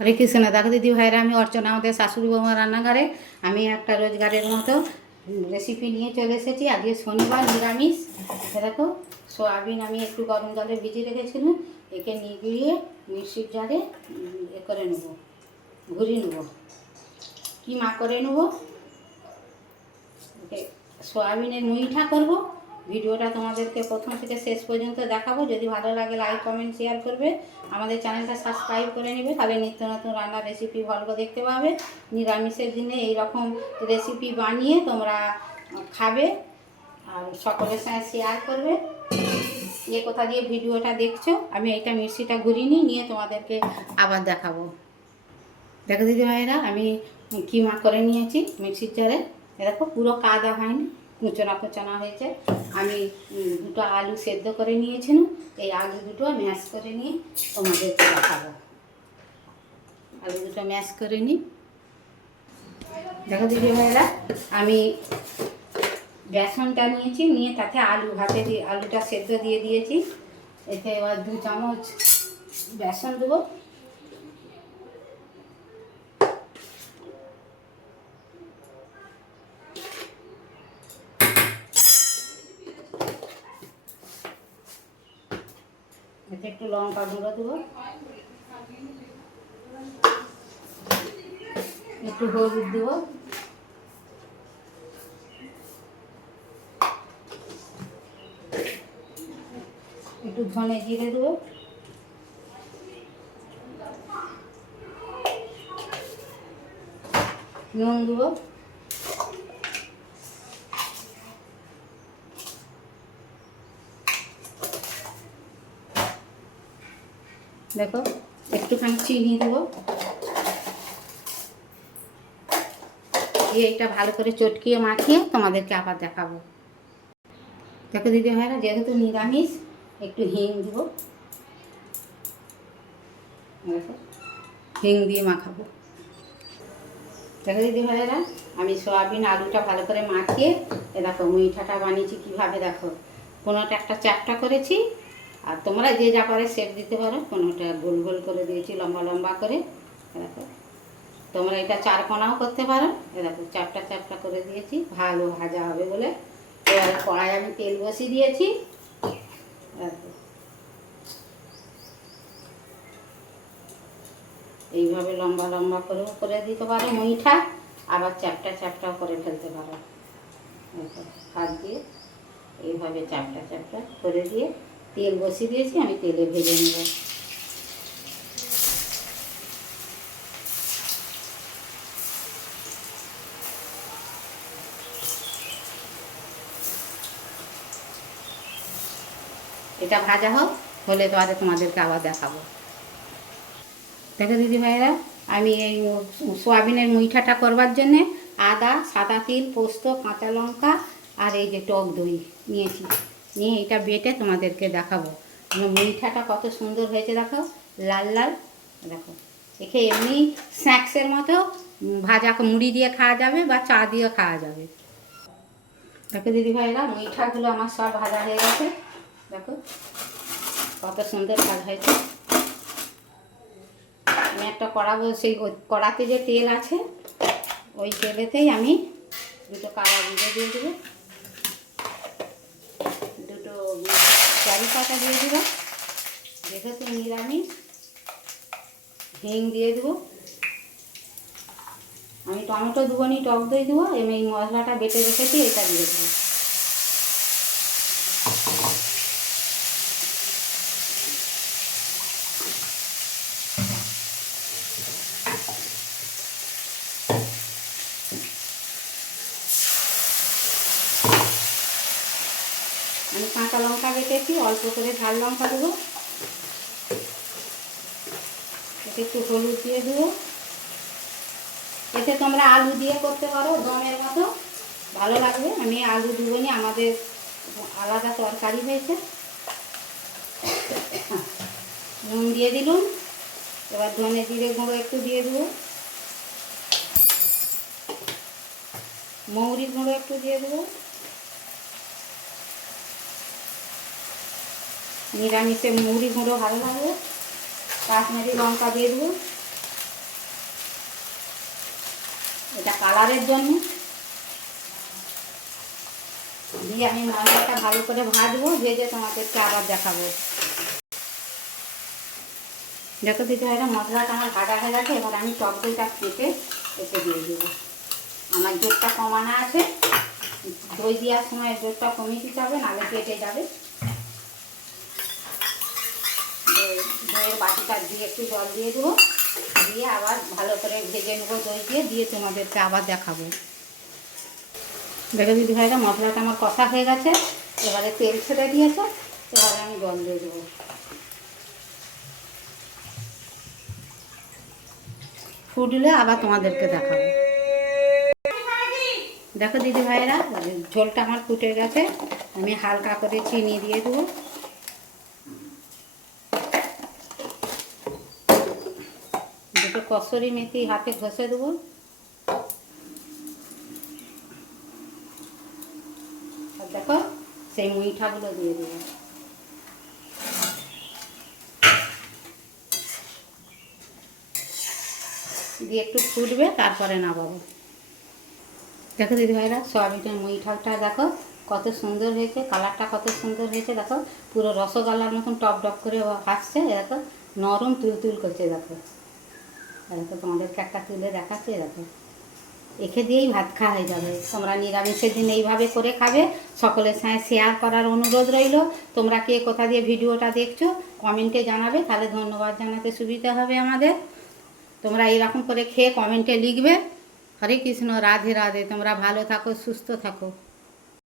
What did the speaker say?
হরে কৃষ্ণ। দেখো দিদি ভাইরা, আমি অর্চনা, আমাদের শাশুড়ি বৌমা রান্নাঘরে আমি একটা রোজগারের মতো রেসিপি নিয়ে চলে এসেছি। আজকে শনিবার, নিরামিষ। দেখো, সোয়াবিন আমি একটু গরম জলে ভিজিয়ে রেখেছিলাম, একে নিয়ে গিয়ে মিক্সির জারে এ করে নেবো, ঘুরিয়ে নেবো, কিমা করে নেবো। ওকে সোয়াবিনের মুইঠা করব। ভিডিওটা তোমাদেরকে প্রথম থেকে শেষ পর্যন্ত দেখাবো। যদি ভালো লাগে লাইক কমেন্ট শেয়ার করবে, আমাদের চ্যানেলটা সাবস্ক্রাইব করে নেবে, তাহলে নিত্য নতুন রান্নার রেসিপি ভালো দেখতে পাবে। নিরামিষের দিনে এই রকম রেসিপি বানিয়ে তোমরা খাবে আর সকলের সঙ্গে শেয়ার করবে। যে কোথা দিয়ে ভিডিওটা দেখছো, আমি এইটা মিক্সিটা ঘুরিয়ে নিয়ে তোমাদেরকে আবার দেখাবো। দেখো দিদি ভাইয়েরা, আমি কিমা করে নিয়েছি মিক্সির জারে। দেখো, পুরো কাদা হয়নি, কুচনা কুচনা হয়েছে। আমি দুটো আলু সেদ্ধ করে নিয়েছিলাম, এই আলু দুটো ম্যাশ করে নিয়ে তোমাদেরকে দেখাবো। আলু দুটো ম্যাশ করে নিই। দেখো দিদি ভাইয়েরা, আমি বেসনটা নিয়েছি, নিয়ে তাতে আলু হাতে দিয়ে আলুটা সেদ্ধ দিয়ে দিয়েছি। এতে এবার 2 চামচ বেসন দেবো। এতে একটু লঙ্কা গুঁড়ো দেবো, একটু হলুদ দেবো, একটু ধনে জিরে দেবো, নুন দেবো, দেখো একটুখানি চিনি দেবো। দিয়ে এটা ভালো করে চটকিয়ে মাখিয়ে তোমাদেরকে আবার দেখাবো। দেখো দিদি ভাইরা, যেহেতু নিরামিষ একটু হিং দেবো। দেখো, হিং দিয়ে মাখাবো। দেখো দিদি ভাইরা, আমি সয়াবিন আলুটা ভালো করে মাখিয়ে দেখো মুইঠাটা বানিয়েছি কীভাবে। দেখো, কোনোটা একটা চ্যাপটা করেছি, আর তোমরা যে যা পারে শেপ দিতে পারো। কোনোটা গোল গোল করে দিয়েছি, লম্বা লম্বা করে। দেখো, তোমরা এটা 4 কোণাও করতে পারো। দেখো, চ্যাপটা চ্যাপটা করে দিয়েছি, ভালো ভাজা হবে বলে। এবার কড়াই আমি তেল বসিয়ে দিয়েছি। দেখো, এইভাবে লম্বা লম্বা করেও করে দিতে পারো মুইঠা, আবার চ্যাপটা চ্যাপটাও করে ফেলতে পারো। হাত দিয়ে এইভাবে চ্যাপটা চ্যাপটা করে দিয়ে তেল বসিয়ে দিয়েছি, আমি তেলে ভেজে নেব। এটা ভাজা হোক, হলে তো আর তোমাদেরকে আবার দেখাবো। দেখো দিদি ভাইয়েরা, আমি এই সোয়াবিনের মুইঠাটা করবার জন্যে আদা, সাদা তিল, পোস্ত, কাঁচা লঙ্কা আর এই যে টক দই নিয়েছি। নিয়ে এটা বেটে তোমাদেরকে দেখাবো। মুইঠাটা কত সুন্দর হয়েছে, দেখো লাল লাল। দেখো, একে এমনি স্ন্যাক্সের মতো ভাজা মুড়ি দিয়ে খাওয়া যাবে বা চা দিয়ে খাওয়া যাবে। দেখো দিদি ভাইরা, মুইঠাগুলো আমার সব ভাজা হয়ে গেছে। দেখো কত সুন্দর ভাজা হয়েছে। আমি একটা কড়া, সেই কড়াতে যে তেল আছে ওই তেলেতেই আমি দুটো কালা জিরে দিয়ে দেবো, দুটো কারি পাতা দিয়ে দেবো, যেহেতু নিরামিষ হিং দিয়ে দেবো। আমি টমেটো দেবো নি, টক দই দেবো। আমি এই মশলাটা বেটে রেখেছি, এটা দিয়ে দেবো। আমি কাঁচা লঙ্কা বেটেছি, অল্প করে ঝাল লঙ্কা দেবো, এতে একটু হলুদ দিয়ে দেবো। এতে তোমরা আলু দিয়ে করতে পারো, দমের মতো ভালো লাগবে। আমি আলু দেবো নি, আমাদের আলাদা তরকারি হয়েছে। নুন দিয়ে দিলুম। এবার ধনে জিরে গুঁড়ো একটু দিয়ে দেবো, মৌরি গুঁড়ো একটু দিয়ে দেবো। নিরামিষে মৌরি গুঁড়ো ভালো লাগবে। কাশ্মীরি লঙ্কা দিয়ে দেবো, কালারের জন্য। দিয়ে আমি মশলাটা ভালো করে ভাজবো, ভেজে তোমাদেরকে আবার দেখাবো। দেখো দিতে হয়, মশলাটা আমার ভাজা হয়ে গেছে। এবার আমি টক দইটা কেটে এতে দিয়ে দেবো। আমার জোরটা কমানো আছে, দই দেওয়ার সময় জোরটা কমিয়ে দিতে হবে, নাহলে কেটে যাবে। দইয়ের বাটিটা দিয়ে একটু জল দিয়ে দেবো, দিয়ে আবার ভালো করে ভেজে নেবো দই দিয়ে তোমাদেরকে আবার দেখাবো। দেখো দিদি ভাইরা, মশলাটা আমার কষা হয়ে গেছে, এবারে তেল ছেড়ে দিয়েছে। এবারে আমি জল দিয়ে দেবো। ফুটলে আবার তোমাদেরকে দেখাবো। দেখো দিদি ভাইরা, ঝোলটা আমার ফুটে গেছে। আমি হালকা করে চিনি দিয়ে দেবো। দুটো কসুরি মেথি হাতে ঘষে দেবো। আর দেখো সেই মুইঠাগুলো দিয়ে দেবো। দিয়ে একটু ফুটবে, তারপরে নামাবো। দেখো দিদি ভাইরা, সয়াবিনের মুইঠাটা দেখো কত সুন্দর হয়েছে, কালারটা কত সুন্দর হয়েছে। দেখো পুরো রসগোল্লার মতন টপ টপ করে হাসছে। দেখো নরম তুল করছে। দেখো দেখো তোমাদেরকে একটা তুলে দেখাচ্ছে। দেখো এখে দিয়েই ভাত খাওয়া হয়ে যাবে। তোমরা নিরামিষের দিন এইভাবে করে খাবে। সকলের সঙ্গে শেয়ার করার অনুরোধ রইল। তোমরা কে কোথা দিয়ে ভিডিওটা দেখছো কমেন্টে জানাবে, তাহলে ধন্যবাদ জানাতে সুবিধা হবে আমাদের। তোমরা এইরকম করে খেয়ে কমেন্টে লিখবে। হরে কৃষ্ণ, রাধে রাধে। তোমরা ভালো থাকো, সুস্থ থাকো।